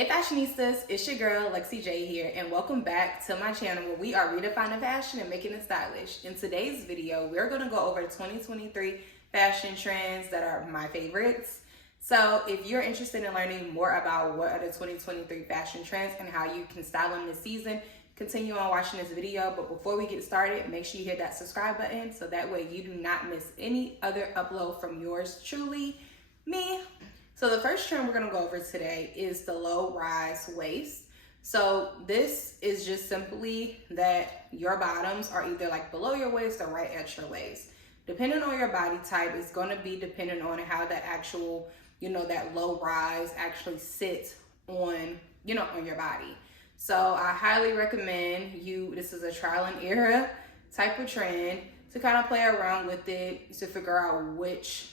Hey fashionistas, it's your girl Lexie J here, and welcome back to my channel where we are redefining fashion and making it stylish. In today's video, we're going to go over 2023 fashion trends that are my favorites. So if you're interested in learning more about what are the 2023 fashion trends and how you can style them this season, continue on watching this video. But before we get started, make sure you hit that subscribe button so that way you do not miss any other upload from yours truly, me. So the first trend we're gonna go over today is the low rise waist. So this is just simply that your bottoms are either like below your waist or right at your waist. Depending on your body type, it's gonna be dependent on how the actual, that low rise actually sits on, on your body. So I highly recommend this is a trial and error type of trend, to kind of play around with it to figure out which,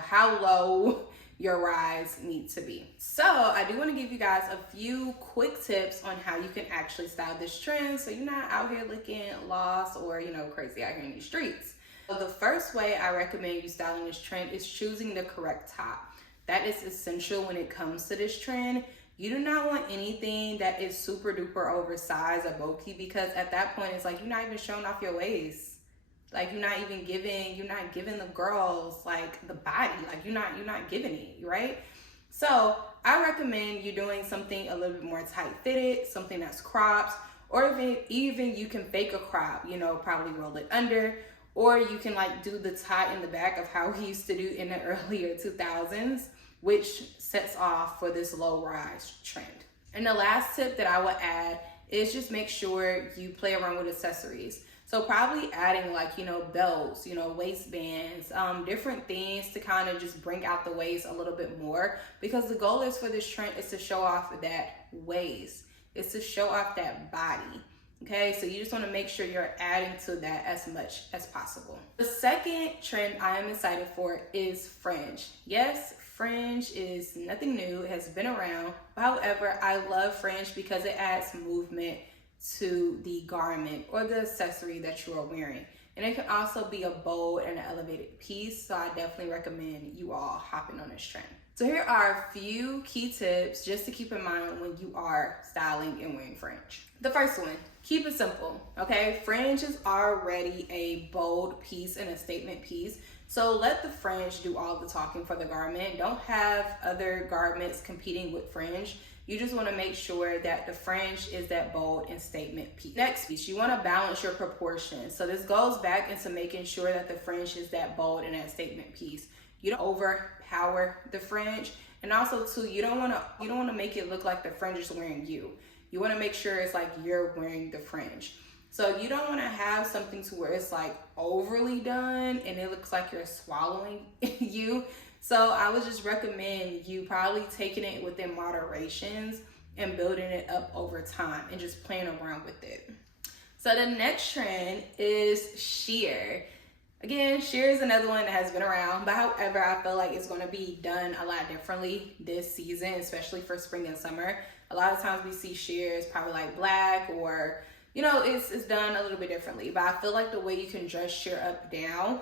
how low your rise needs to be. So I do want to give you guys a few quick tips on how you can actually style this trend so you're not out here looking lost or crazy out here in these streets. So the first way I recommend you styling this trend is choosing the correct top. That is essential when it comes to this trend. You do not want anything that is super duper oversized or bulky, because at that point it's like you're not even showing off your waist. Like you're not giving the girls like the body, like you're not giving it, right? So I recommend you doing something a little bit more tight fitted, something that's cropped, or even you can fake a crop, probably roll it under, or you can like do the tie in the back of how we used to do in the earlier 2000s, which sets off for this low rise trend. And the last tip that I would add is just make sure you play around with accessories. So probably adding like, belts, waistbands, different things to kind of just bring out the waist a little bit more, because the goal is for this trend is to show off that waist. It's to show off that body. Okay, so you just want to make sure you're adding to that as much as possible. The second trend I am excited for is fringe. Yes, fringe is nothing new. It has been around. However, I love fringe because it adds movement to the garment or the accessory that you are wearing. And it can also be a bold and an elevated piece. So I definitely recommend you all hopping on this trend. So here are a few key tips just to keep in mind when you are styling and wearing fringe. The first one, keep it simple, okay? Fringe is already a bold piece and a statement piece. So let the fringe do all the talking for the garment. Don't have other garments competing with fringe. You just want to make sure that the fringe is that bold and statement piece. Next piece, you want to balance your proportions. So this goes back into making sure that the fringe is that bold and that statement piece. You don't overpower the fringe, and also too, you don't want to make it look like the fringe is wearing you. You want to make sure it's like you're wearing the fringe. So you don't want to have something to where it's like overly done and it looks like you're swallowing you. So I would just recommend you probably taking it within moderations and building it up over time and just playing around with it. So the next trend is sheer. Again, sheer is another one that has been around, but however, I feel like it's going to be done a lot differently this season, especially for spring and summer. A lot of times we see sheer is probably like black or, it's done a little bit differently. But I feel like the way you can dress sheer up down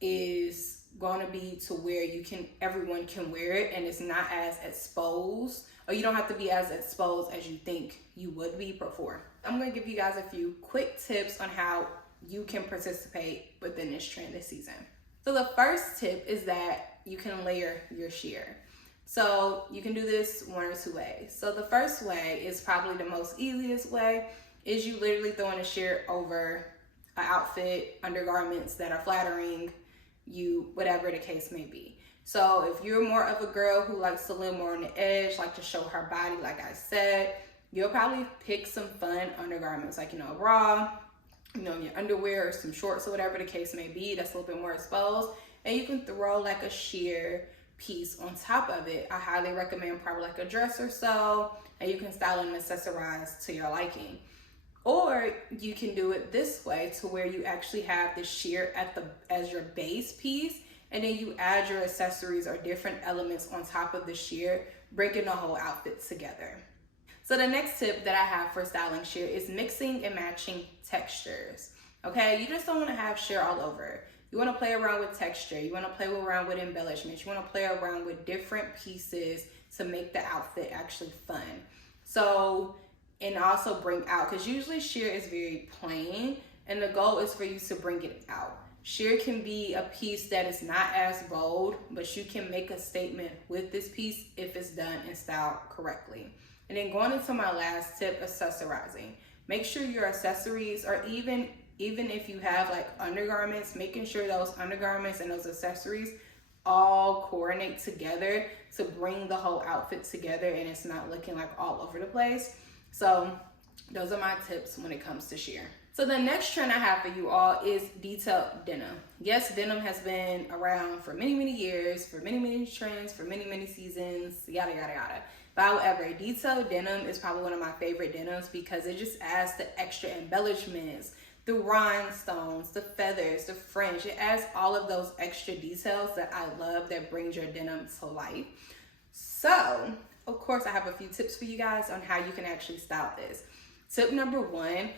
is going to be to where everyone can wear it and it's not as exposed, or you don't have to be as exposed as you think you would be before. I'm going to give you guys a few quick tips on how you can participate within this trend this season. So the first tip is that you can layer your sheer. So you can do this one or two ways. So the first way is probably the most easiest way, is you literally throwing a sheer over an outfit, undergarments that are flattering you, whatever the case may be. So if you're more of a girl who likes to live more on the edge, like to show her body, like I said, you'll probably pick some fun undergarments, like, a bra, your underwear or some shorts or whatever the case may be that's a little bit more exposed, and you can throw like a sheer piece on top of it. I highly recommend probably like a dress or so, and you can style and accessorize to your liking. Or you can do it this way, to where you actually have the sheer as your base piece, and then you add your accessories or different elements on top of the sheer, bringing the whole outfit together. So the next tip that I have for styling sheer is mixing and matching textures. Okay, you just don't want to have sheer all over. You want to play around with texture. You want to play around with embellishments. You want to play around with different pieces to make the outfit actually fun. So, and also bring out, because usually sheer is very plain, and the goal is for you to bring it out. Sheer can be a piece that is not as bold, but you can make a statement with this piece if it's done and styled correctly. And then going into my last tip, accessorizing. Make sure your accessories, or even if you have like undergarments, making sure those undergarments and those accessories all coordinate together to bring the whole outfit together and it's not looking like all over the place. So those are my tips when it comes to sheer. So the next trend I have for you all is detailed denim. Yes, denim has been around for many, many years, for many, many trends, for many, many seasons, yada, yada, yada. But however, detailed denim is probably one of my favorite denims because it just adds the extra embellishments, the rhinestones, the feathers, the fringe. It adds all of those extra details that I love that brings your denim to life. So, of course, I have a few tips for you guys on how you can actually style this. Tip number one,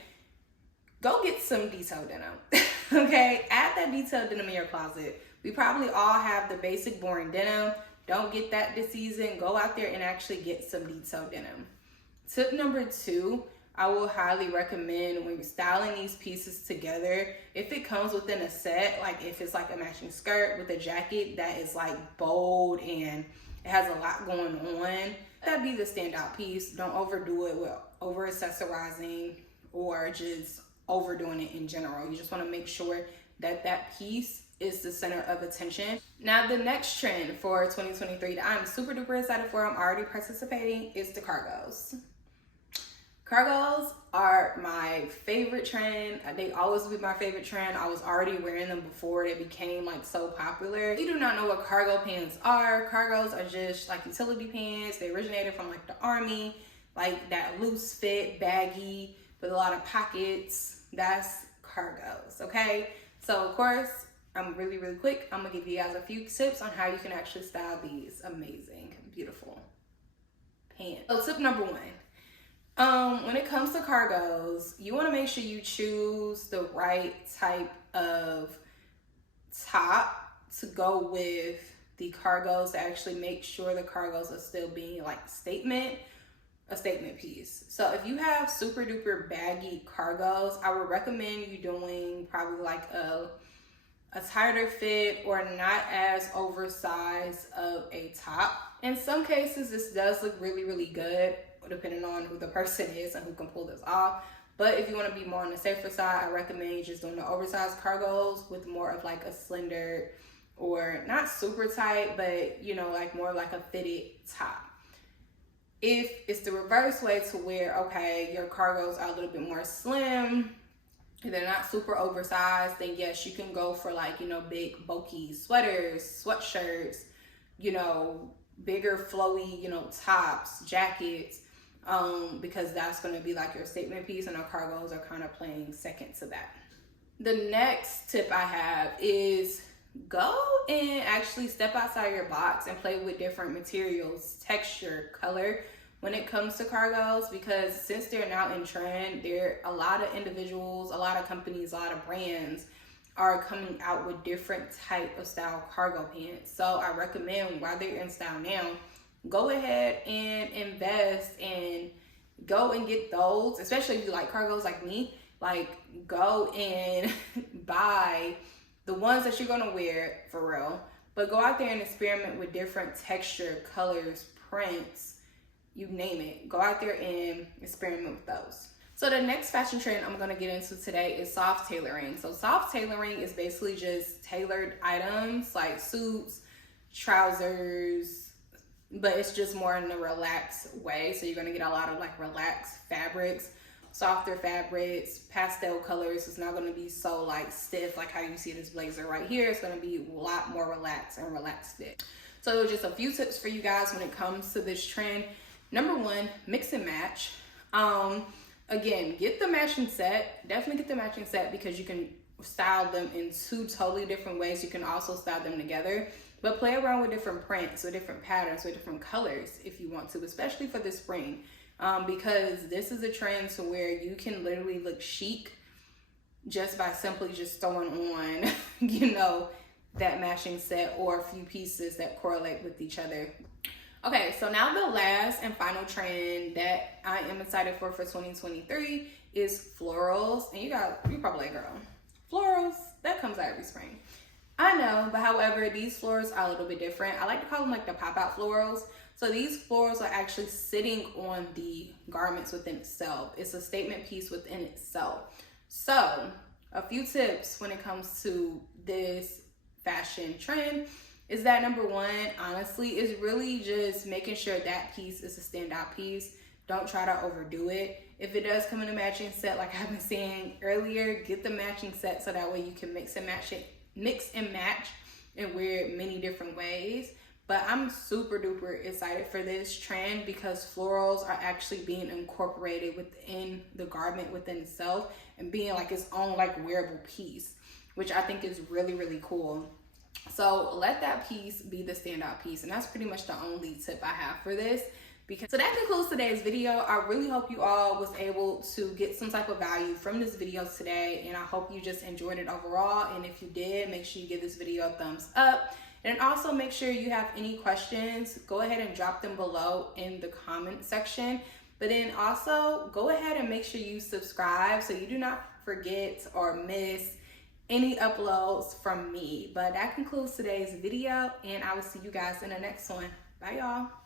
go get some detailed denim, okay? Add that detailed denim in your closet. We probably all have the basic boring denim. Don't get that this season. Go out there and actually get some detailed denim. Tip number two, I will highly recommend when you're styling these pieces together, if it comes within a set, like if it's like a matching skirt with a jacket that is like bold and it has a lot going on, that'd be the standout piece. Don't overdo it with over accessorizing or just overdoing it in general. You just want to make sure that that piece is the center of attention. Now, the next trend for 2023 that I'm super duper excited for, I'm already participating, is the cargos. Cargos are my favorite trend. They always will be my favorite trend. I was already wearing them before they became like so popular. If you do not know what cargo pants are, cargos are just like utility pants. They originated from like the army, like that loose fit, baggy, with a lot of pockets. That's cargos, okay? So of course, I'm really quick. I'm gonna give you guys a few tips on how you can actually style these amazing, beautiful pants. So tip number one, when it comes to cargos, you wanna make sure you choose the right type of top to go with the cargos to actually make sure the cargos are still being like a statement piece. So if you have super duper baggy cargos, I would recommend you doing probably like a tighter fit or not as oversized of a top. In some cases, this does look really good, depending on who the person is and who can pull this off. But if you want to be more on the safer side, I recommend just doing the oversized cargos with more of like a slender, or not super tight, but you know, like more like a fitted top. If it's the reverse way to where, okay, your cargos are a little bit more slim, they're not super oversized, then yes, you can go for like, you know, big bulky sweaters, sweatshirts, you know, bigger flowy, you know, tops, jackets, because that's going to be like your statement piece, and our cargos are kind of playing second to that. The next tip I have is go and actually step outside your box and play with different materials, texture, color when it comes to cargos, because since they're now in trend, there are a lot of individuals, a lot of companies, a lot of brands are coming out with different type of style cargo pants. So I recommend, while they're in style now, go ahead and invest and go and get those, especially if you like cargos like me. Like, go and buy the ones that you're gonna wear for real, but go out there and experiment with different texture, colors, prints, you name it. Go out there and experiment with those. So the next fashion trend I'm gonna get into today is soft tailoring. So soft tailoring is basically just tailored items like suits, trousers, but it's just more in a relaxed way. So you're gonna get a lot of like relaxed fabrics, softer fabrics, pastel colors. It's not gonna be so like stiff like how you see this blazer right here. It's gonna be a lot more relaxed and relaxed fit. So just a few tips for you guys when it comes to this trend. Number one, mix and match. Again, get the matching set. Definitely get the matching set, because you can style them in two totally different ways. You can also style them together, but play around with different prints or different patterns or different colors if you want to, especially for the spring. Because this is a trend to where you can literally look chic just by simply just throwing on, you know, that matching set or a few pieces that correlate with each other. Okay, so now the last and final trend that I am excited for 2023 is florals. And you're probably like, girl, florals, that comes out every spring. I know, but however, these florals are a little bit different. I like to call them like the pop-out florals. So these florals are actually sitting on the garments within itself. It's a statement piece within itself. So a few tips when it comes to this fashion trend is that number one, honestly, is really just making sure that piece is a standout piece. Don't try to overdo it. If it does come in a matching set, like I've been saying earlier, get the matching set so that way you can mix and match and wear it many different ways. But I'm super duper excited for this trend because florals are actually being incorporated within the garment within itself and being like its own like wearable piece, which I think is really, really cool. So let that piece be the standout piece. And that's pretty much the only tip I have for this. So that concludes today's video. I really hope you all was able to get some type of value from this video today. And I hope you just enjoyed it overall. And if you did, make sure you give this video a thumbs up. And also make sure you have any questions, go ahead and drop them below in the comment section. But then also go ahead and make sure you subscribe so you do not forget or miss any uploads from me. But that concludes today's video, and I will see you guys in the next one. Bye, y'all.